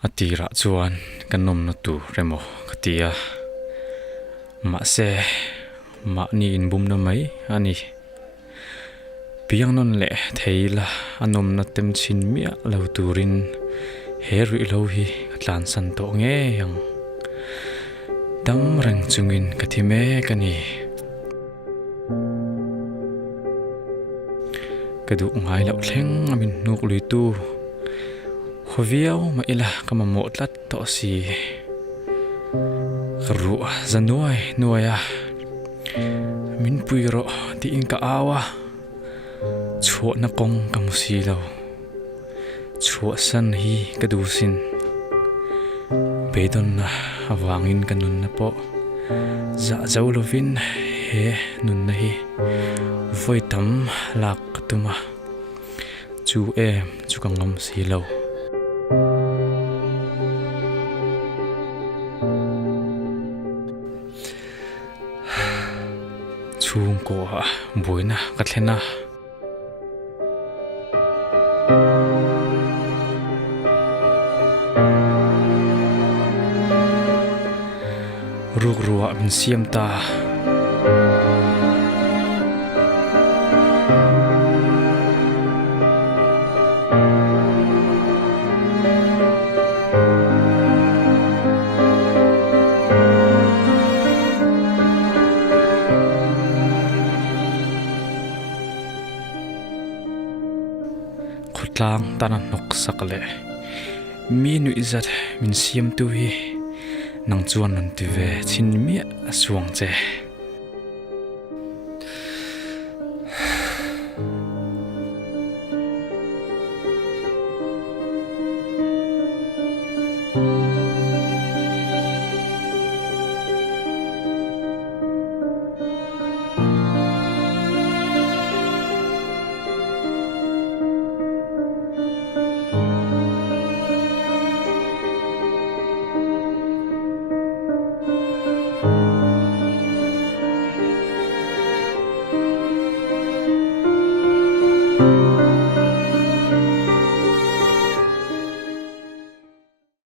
atira chuan kan nom na tu remo katia ma se ma ni in bum na mai ani piang non le theila anom na tem chin mia lo turin he ri lo hi atlan san to nge yang dam rang chungin kathime kani kadu ngai lo thleng amin nuk lui tu khoviao ma ila kama mo tlat to si ru zanuai nuaya min puiro ti in ka awa chua na kong kamusi lo chua san hi kadusin bedon na awangin kanun na po za zau lovin he nun na hi voi tam lak tuma chu em chu kangom si lo chung ko buina katlena ruk ruwa min siam ta khutlang tanan nok sakale mi nu izat min siam tu hi nang chuan nan ti ve chin mi suang che